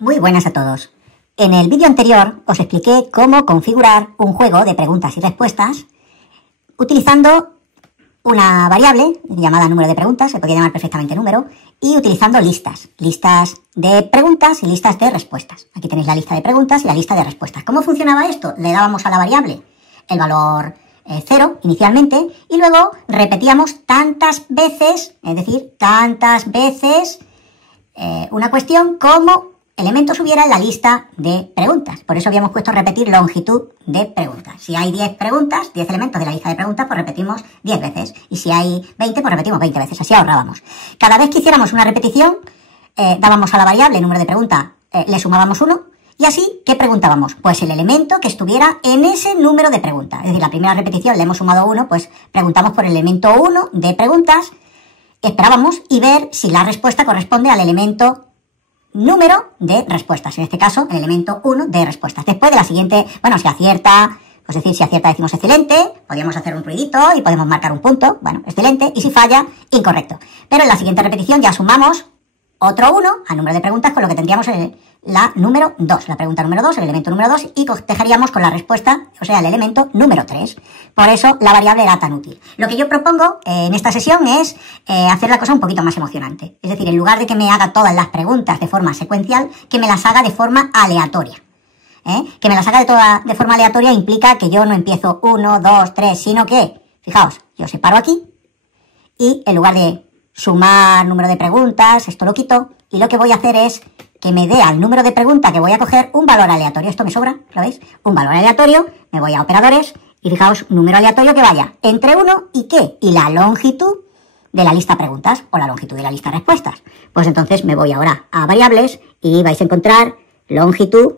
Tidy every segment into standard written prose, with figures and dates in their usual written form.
Muy buenas a todos. En el vídeo anterior os expliqué cómo configurar un juego de preguntas y respuestas utilizando una variable llamada número de preguntas, se podría llamar perfectamente número, y utilizando listas de preguntas y listas de respuestas. Aquí tenéis la lista de preguntas y la lista de respuestas. ¿Cómo funcionaba esto? Le dábamos a la variable el valor 0 inicialmente y luego repetíamos tantas veces, es decir, tantas veces una cuestión como elementos hubiera en la lista de preguntas. Por eso habíamos puesto repetir longitud de preguntas. Si hay 10 preguntas, 10 elementos de la lista de preguntas, pues repetimos 10 veces. Y si hay 20, pues repetimos 20 veces. Así ahorrábamos. Cada vez que hiciéramos una repetición, dábamos a la variable número de pregunta, le sumábamos 1. Y así, ¿qué preguntábamos? Pues el elemento que estuviera en ese número de preguntas. Es decir, la primera repetición le hemos sumado 1, pues preguntamos por el elemento 1 de preguntas, esperábamos y ver si la respuesta corresponde al elemento número de respuestas, en este caso el elemento 1 de respuestas. Después de la siguiente, bueno, si acierta, pues decir, si acierta decimos excelente, podríamos hacer un ruidito y podemos marcar un punto, bueno, excelente, y si falla, incorrecto. Pero en la siguiente repetición ya sumamos otro 1 al número de preguntas, con lo que tendríamos la número 2, la pregunta número 2, el elemento número 2, y cotejaríamos con la respuesta, o sea, el elemento número 3. Por eso la variable era tan útil. Lo que yo propongo en esta sesión es hacer la cosa un poquito más emocionante. Es decir, en lugar de que me haga todas las preguntas de forma secuencial, que me las haga de forma aleatoria. Que me las haga de forma aleatoria implica que yo no empiezo 1, 2, 3, sino que, fijaos, yo separo aquí y en lugar de sumar número de preguntas, esto lo quito, y lo que voy a hacer es que me dé al número de pregunta que voy a coger un valor aleatorio. Esto me sobra, ¿lo veis? Un valor aleatorio, me voy a operadores, y fijaos, número aleatorio que vaya entre 1 y ¿qué? Y la longitud de la lista preguntas, o la longitud de la lista respuestas. Pues entonces me voy ahora a variables, y vais a encontrar longitud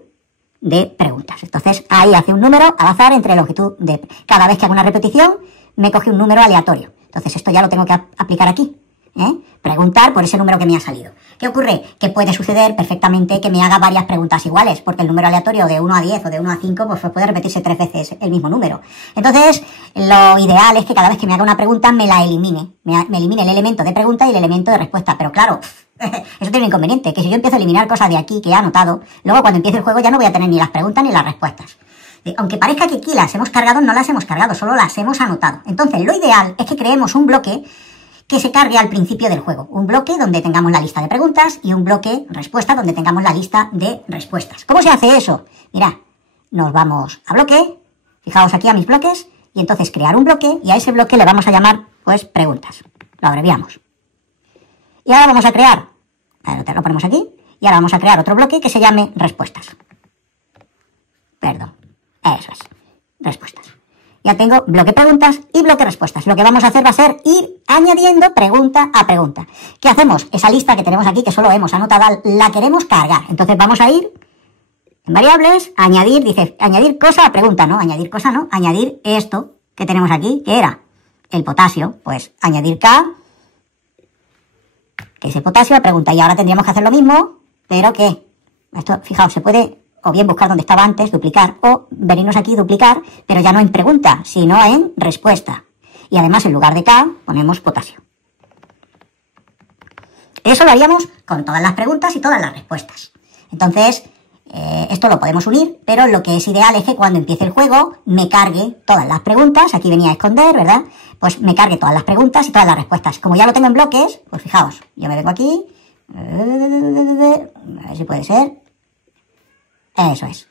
de preguntas. Entonces ahí hace un número al azar entre longitud de... Cada vez que hago una repetición, me coge un número aleatorio. Entonces esto ya lo tengo que aplicar aquí. Preguntar por ese número que me ha salido. ¿Qué ocurre? Que puede suceder perfectamente que me haga varias preguntas iguales, porque el número aleatorio de 1 a 10 o de 1 a 5 pues puede repetirse 3 veces el mismo número. Entonces, lo ideal es que cada vez que me haga una pregunta me la elimine. Me elimine el elemento de pregunta y el elemento de respuesta. Pero claro, eso tiene un inconveniente, que si yo empiezo a eliminar cosas de aquí que he anotado, luego cuando empiece el juego ya no voy a tener ni las preguntas ni las respuestas. Aunque parezca que aquí las hemos cargado, no las hemos cargado, solo las hemos anotado. Entonces, lo ideal es que creemos un bloque que se cargue al principio del juego. Un bloque donde tengamos la lista de preguntas y un bloque respuesta donde tengamos la lista de respuestas. ¿Cómo se hace eso? Mirad, nos vamos a bloque, fijaos aquí a mis bloques, y entonces crear un bloque, y a ese bloque le vamos a llamar, pues, preguntas. Lo abreviamos. Y ahora vamos a crear, lo ponemos aquí, y ahora vamos a crear otro bloque que se llame respuestas. Perdón, eso es, respuestas. Ya tengo bloque preguntas y bloque respuestas. Lo que vamos a hacer va a ser ir añadiendo pregunta a pregunta. ¿Qué hacemos? Esa lista que tenemos aquí, que solo hemos anotado, la queremos cargar. Entonces vamos a ir en variables, añadir, dice, añadir cosa a pregunta, no, añadir cosa no, añadir esto que tenemos aquí, que era el potasio, pues añadir K, que es el potasio a pregunta. Y ahora tendríamos que hacer lo mismo, pero que, esto, fijaos, se puede o bien buscar donde estaba antes, duplicar, o venirnos aquí, duplicar, pero ya no en pregunta, sino en respuesta. Y además, en lugar de K, ponemos potasio. Eso lo haríamos con todas las preguntas y todas las respuestas. Entonces, esto lo podemos unir, pero lo que es ideal es que cuando empiece el juego me cargue todas las preguntas, aquí venía a esconder, ¿verdad? Pues me cargue todas las preguntas y todas las respuestas. Como ya lo tengo en bloques, pues fijaos, yo me vengo aquí, a ver si puede ser. Eso es.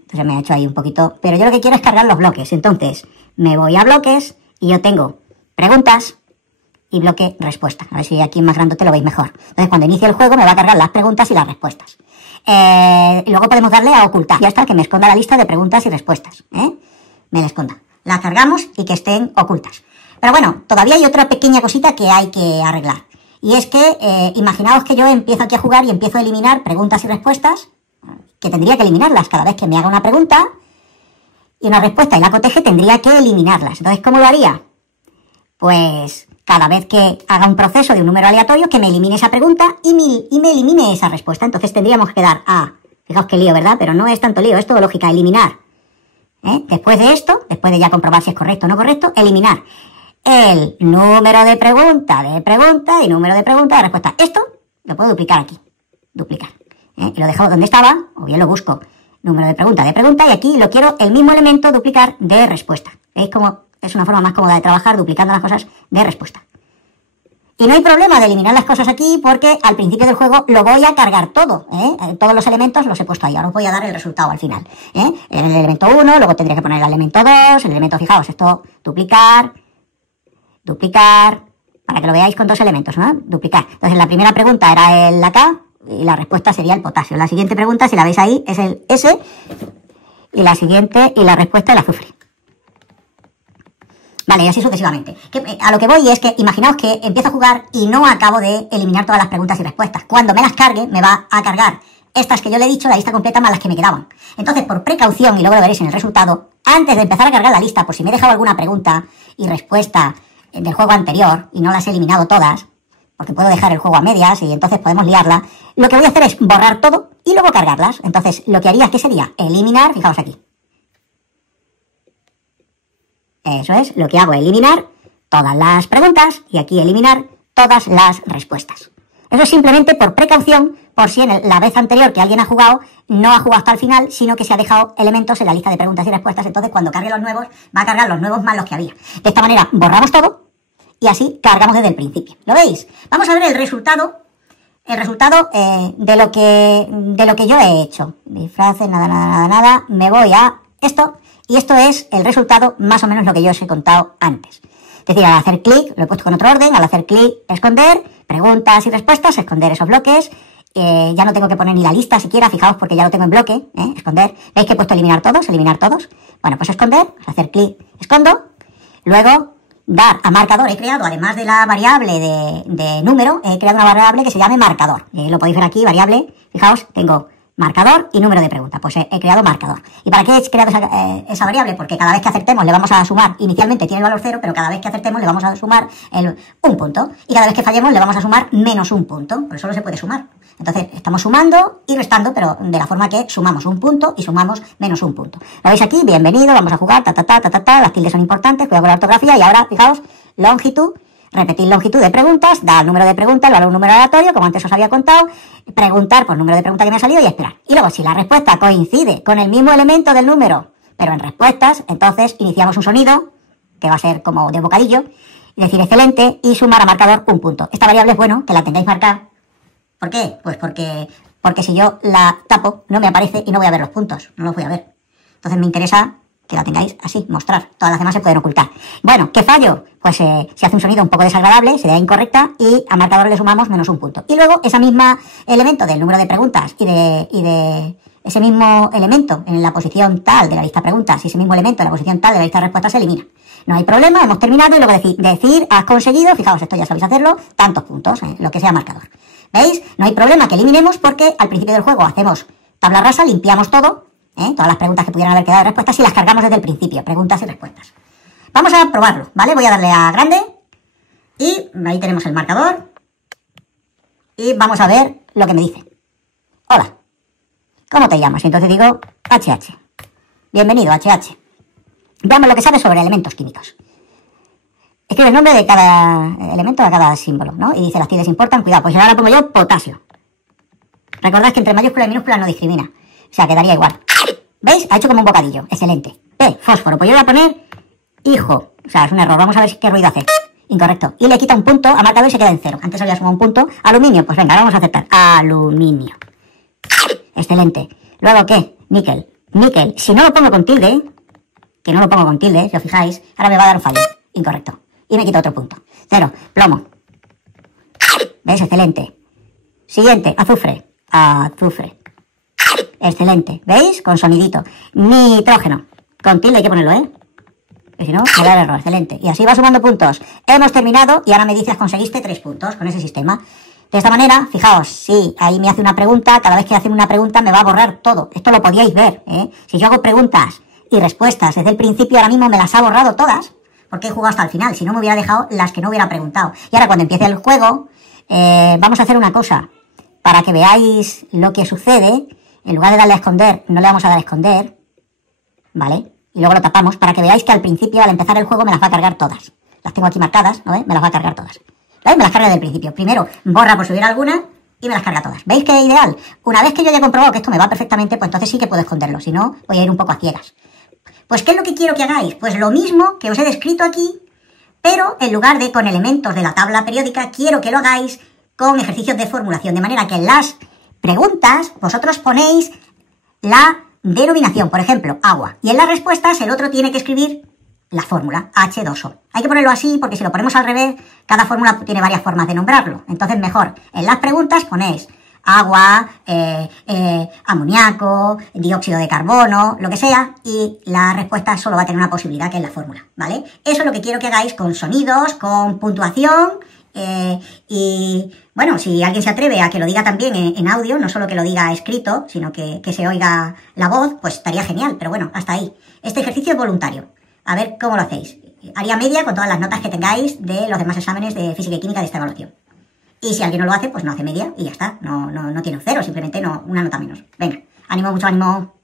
Entonces me ha hecho ahí un poquito... Pero yo lo que quiero es cargar los bloques. Entonces, me voy a bloques y yo tengo preguntas y bloque respuesta. A ver si aquí en más grandote lo veis mejor. Entonces, cuando inicie el juego me va a cargar las preguntas y las respuestas. Y luego podemos darle a ocultar. Ya está, que me esconda la lista de preguntas y respuestas. Me la esconda. La cargamos y que estén ocultas. Pero bueno, todavía hay otra pequeña cosita que hay que arreglar. Y es que, imaginaos que yo empiezo aquí a jugar y empiezo a eliminar preguntas y respuestas, que tendría que eliminarlas cada vez que me haga una pregunta y una respuesta y la coteje, tendría que eliminarlas. Entonces, ¿cómo lo haría? Pues cada vez que haga un proceso de un número aleatorio, que me elimine esa pregunta y me elimine esa respuesta. Entonces tendríamos que dar a... Fijaos qué lío, ¿verdad? Pero no es tanto lío, es todo lógica, eliminar. Después de esto, después de ya comprobar si es correcto o no correcto, eliminar el número de pregunta y número de pregunta de respuesta. Esto lo puedo duplicar aquí. Duplicar. Y lo dejo donde estaba, o bien lo busco. Número de pregunta, y aquí lo quiero el mismo elemento duplicar de respuesta. ¿Veis cómo es una forma más cómoda de trabajar duplicando las cosas de respuesta? Y no hay problema de eliminar las cosas aquí porque al principio del juego lo voy a cargar todo, todos los elementos los he puesto ahí. Ahora os voy a dar el resultado al final, El elemento 1, luego tendría que poner el elemento 2, el elemento, fijaos, esto, duplicar, para que lo veáis con dos elementos, ¿no? Duplicar. Entonces la primera pregunta era la K y la respuesta sería el potasio. La siguiente pregunta, si la veis ahí, es el S y la siguiente y la respuesta el azufre. Vale, y así sucesivamente. A lo que voy es que imaginaos que empiezo a jugar y no acabo de eliminar todas las preguntas y respuestas. Cuando me las cargue, me va a cargar estas que yo le he dicho, la lista completa más las que me quedaban. Entonces, por precaución, y luego lo veréis en el resultado, antes de empezar a cargar la lista, por si me he dejado alguna pregunta y respuesta del juego anterior y no las he eliminado todas, porque puedo dejar el juego a medias y entonces podemos liarla, lo que voy a hacer es borrar todo y luego cargarlas. Entonces, lo que haría, ¿qué sería? Eliminar, fijaos aquí. Eso es, lo que hago es eliminar todas las preguntas y aquí eliminar todas las respuestas. Eso es simplemente por precaución, por si en la vez anterior que alguien ha jugado, no ha jugado hasta el final, sino que se ha dejado elementos en la lista de preguntas y respuestas. Entonces, cuando cargue los nuevos, va a cargar los nuevos más los que había. De esta manera, borramos todo y así cargamos desde el principio. ¿Lo veis? Vamos a ver el resultado de lo que yo he hecho. Disfraces, nada. Me voy a esto. Y esto es el resultado, más o menos lo que yo os he contado antes. Es decir, al hacer clic, lo he puesto con otro orden, al hacer clic, esconder, preguntas y respuestas, esconder esos bloques. Ya no tengo que poner ni la lista siquiera, fijaos, porque ya lo tengo en bloque, esconder. ¿Veis que he puesto eliminar todos? Bueno, pues esconder, hacer clic, escondo. Luego, dar a marcador. He creado, además de la variable de número, he creado una variable que se llame marcador. Lo podéis ver aquí, variable, fijaos, tengo marcador y número de pregunta. Pues he creado marcador. ¿Y para qué he creado esa variable? Porque cada vez que acertemos le vamos a sumar, inicialmente tiene el valor 0, pero cada vez que acertemos le vamos a sumar un punto. Y cada vez que fallemos le vamos a sumar menos un punto. Por eso solo se puede sumar. Entonces estamos sumando y restando, pero de la forma que sumamos un punto y sumamos menos un punto. ¿Lo veis aquí? Bienvenido, vamos a jugar, las tildes son importantes, cuidado con la ortografía. Y ahora, fijaos, longitud. Repetir longitud de preguntas, dar número de preguntas, el valor un número aleatorio, como antes os había contado, preguntar por número de pregunta que me ha salido y esperar. Y luego, si la respuesta coincide con el mismo elemento del número, pero en respuestas, entonces iniciamos un sonido, que va a ser como de bocadillo, y decir excelente, y sumar a marcador un punto. Esta variable es bueno que la tengáis marcada. ¿Por qué? Pues porque si yo la tapo, no me aparece y no voy a ver los puntos, no los voy a ver. Entonces me interesa que la tengáis así, mostrar. Todas las demás se pueden ocultar. Bueno, ¿qué fallo? Pues se hace un sonido un poco desagradable, se da incorrecta y a marcador le sumamos menos un punto. Y luego ese mismo elemento del número de preguntas y de ese mismo elemento en la posición tal de la lista preguntas y ese mismo elemento en la posición tal de la lista respuestas se elimina. No hay problema, hemos terminado y luego decir has conseguido, fijaos, esto ya sabéis hacerlo, tantos puntos, lo que sea marcador. ¿Veis? No hay problema que eliminemos porque al principio del juego hacemos tabla rasa, limpiamos todo, todas las preguntas que pudieran haber quedado de respuestas y las cargamos desde el principio, preguntas y respuestas. Vamos a probarlo, ¿vale? Voy a darle a grande y ahí tenemos el marcador y vamos a ver lo que me dice. Hola, ¿cómo te llamas? Y entonces digo HH. Bienvenido, HH. Veamos lo que sabe sobre elementos químicos. Escribe el nombre de cada elemento a cada símbolo, ¿no? Y dice las tildes importan, cuidado, pues ahora pongo yo potasio. Recordad que entre mayúscula y minúscula no discrimina, o sea, quedaría igual. ¿Veis? Ha hecho como un bocadillo, excelente. Fósforo, pues yo voy a poner hijo, o sea, es un error, vamos a ver qué ruido hace. Incorrecto. Y le quita un punto a marcador y se queda en 0. Antes había sumado un punto. Aluminio, pues venga, vamos a aceptar. Aluminio. Excelente. Luego, ¿qué? Níquel. Níquel. Si no lo pongo con tilde, que no lo pongo con tilde, si os fijáis, ahora me va a dar un fallo. Incorrecto. Y me quita otro punto. 0. Plomo. ¿Ves? Excelente. Siguiente. Azufre. Azufre. Excelente. ¿Veis? Con sonidito. Nitrógeno. Con tilde hay que ponerlo, que si no, me da el error. Excelente. Y así va sumando puntos. Hemos terminado y ahora me dices conseguiste 3 puntos con ese sistema. De esta manera, fijaos, si ahí me hace una pregunta, cada vez que hace una pregunta me va a borrar todo. Esto lo podíais ver, Si yo hago preguntas y respuestas desde el principio, ahora mismo me las ha borrado todas, porque he jugado hasta el final. Si no, me hubiera dejado las que no hubiera preguntado. Y ahora, cuando empiece el juego, vamos a hacer una cosa. Para que veáis lo que sucede, en lugar de darle a esconder, no le vamos a dar a esconder, ¿vale? Y luego lo tapamos para que veáis que al principio, al empezar el juego, me las va a cargar todas. Las tengo aquí marcadas, ¿no? Me las va a cargar todas. ¿Vale? Me las carga desde el principio. Primero borra por si hubiera alguna y me las carga todas. ¿Veis qué ideal? Una vez que yo haya comprobado que esto me va perfectamente, pues entonces sí que puedo esconderlo, si no, voy a ir un poco a ciegas. Pues, ¿qué es lo que quiero que hagáis? Pues lo mismo que os he descrito aquí, pero en lugar de con elementos de la tabla periódica, quiero que lo hagáis con ejercicios de formulación, de manera que en las preguntas vosotros ponéis la denominación, por ejemplo, agua, y en las respuestas el otro tiene que escribir la fórmula, H2O. Hay que ponerlo así porque si lo ponemos al revés, cada fórmula tiene varias formas de nombrarlo. Entonces, mejor, en las preguntas ponéis agua, amoníaco, dióxido de carbono, lo que sea, y la respuesta solo va a tener una posibilidad, que es la fórmula, ¿vale? Eso es lo que quiero que hagáis con sonidos, con puntuación, y bueno, si alguien se atreve a que lo diga también en audio, no solo que lo diga escrito, sino que se oiga la voz, pues estaría genial, pero bueno, hasta ahí. Este ejercicio es voluntario. A ver cómo lo hacéis. Haría media con todas las notas que tengáis de los demás exámenes de física y química de esta evaluación. Y si alguien no lo hace, pues no hace media y ya está. No tiene un cero, simplemente no, una nota menos. Venga, ánimo, mucho ánimo.